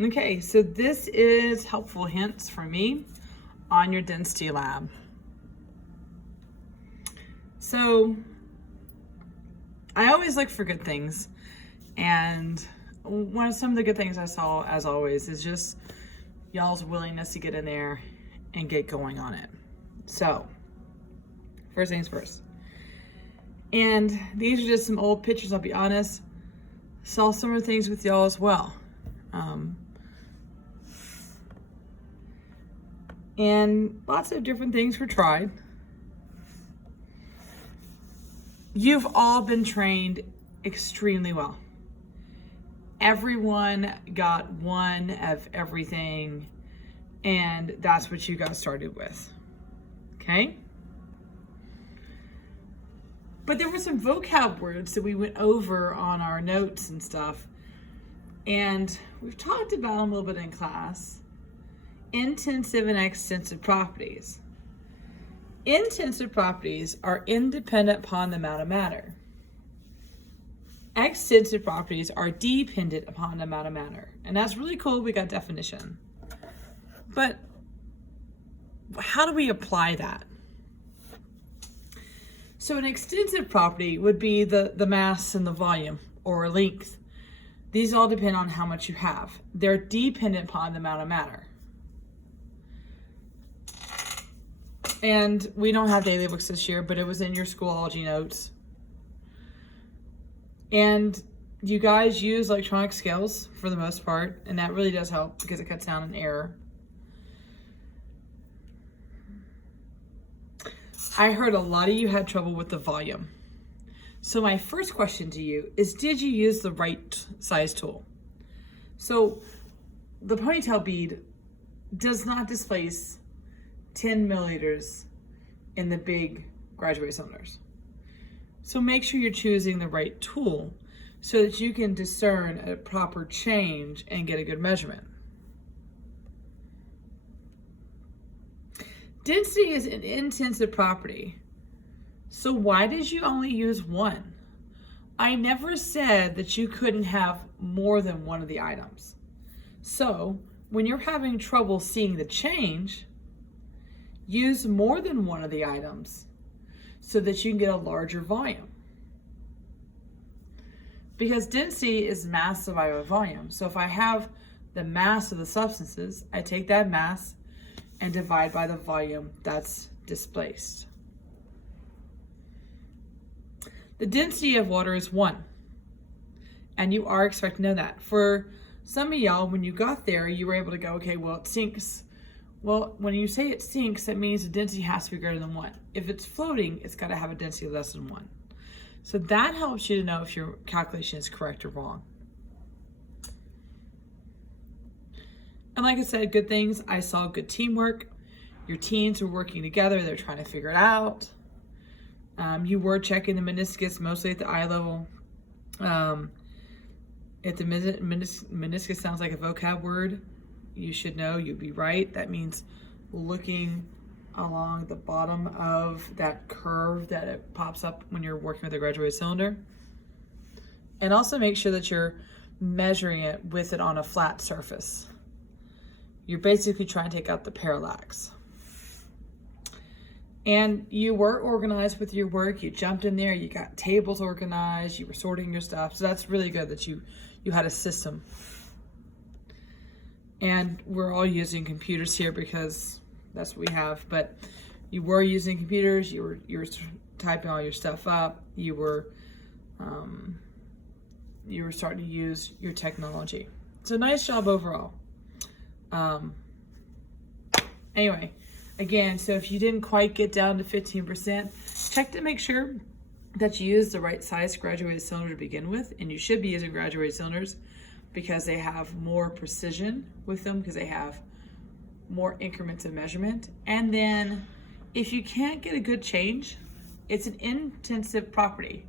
Okay, so this is helpful hints for me on your density lab. So I always look for good things, and one of some of the good things I saw, as always, is just y'all's willingness to get in there and get going on it. So first things first. And these are just some old pictures, I'll be honest. Saw some of the things with y'all as well. And lots of different things were tried. You've all been trained extremely well. Everyone got one of everything, and that's what you got started with, okay? But there were some vocab words that we went over on our notes and stuff, and we've talked about them a little bit in class. Intensive and extensive properties. Intensive properties are independent upon the amount of matter. Extensive properties are dependent upon the amount of matter. And that's really cool, we got definition. But how do we apply that? So an extensive property would be the mass and the volume or length. These all depend on how much you have. They're dependent upon the amount of matter. And we don't have daily books this year, but it was in your Schoology notes. And you guys use electronic scales for the most part, and that really does help because it cuts down on error. I heard a lot of you had trouble with the volume. So my first question to you is, did you use the right size tool? So the ponytail bead does not displace 10 milliliters in the big graduate cylinders. So make sure you're choosing the right tool so that you can discern a proper change and get a good measurement. Density is an intensive property. So why did you only use one? I never said that you couldn't have more than one of the items. So when you're having trouble seeing the change, use more than one of the items so that you can get a larger volume. Because density is mass divided by volume. So if I have the mass of the substances, I take that mass and divide by the volume that's displaced. The density of water is 1. And you are expected to know that. For some of y'all, when you got there, you were able to go, okay, well, it sinks. Well, when you say it sinks, that means the density has to be greater than 1. If it's floating, it's got to have a density less than 1. So that helps you to know if your calculation is correct or wrong. And like I said, good things. I saw good teamwork. Your teams were working together. They're trying to figure it out. You were checking the meniscus mostly at the eye level. If the meniscus sounds like a vocab word, you should know, you'd be right. That means looking along the bottom of that curve that it pops up when you're working with a graduated cylinder. And also make sure that you're measuring it with it on a flat surface. You're basically trying to take out the parallax. And you were organized with your work. You jumped in there, you got tables organized, you were sorting your stuff. So that's really good that you had a system. And we're all using computers here because that's what we have. But you were using computers. You were typing all your stuff up. You were starting to use your technology. So nice job overall. Anyway, again, so if you didn't quite get down to 15%, check to make sure that you use the right size graduated cylinder to begin with. And you should be using graduated cylinders because they have more precision with them, because they have more increments of measurement. And then if you can't get a good change, it's an intensive property.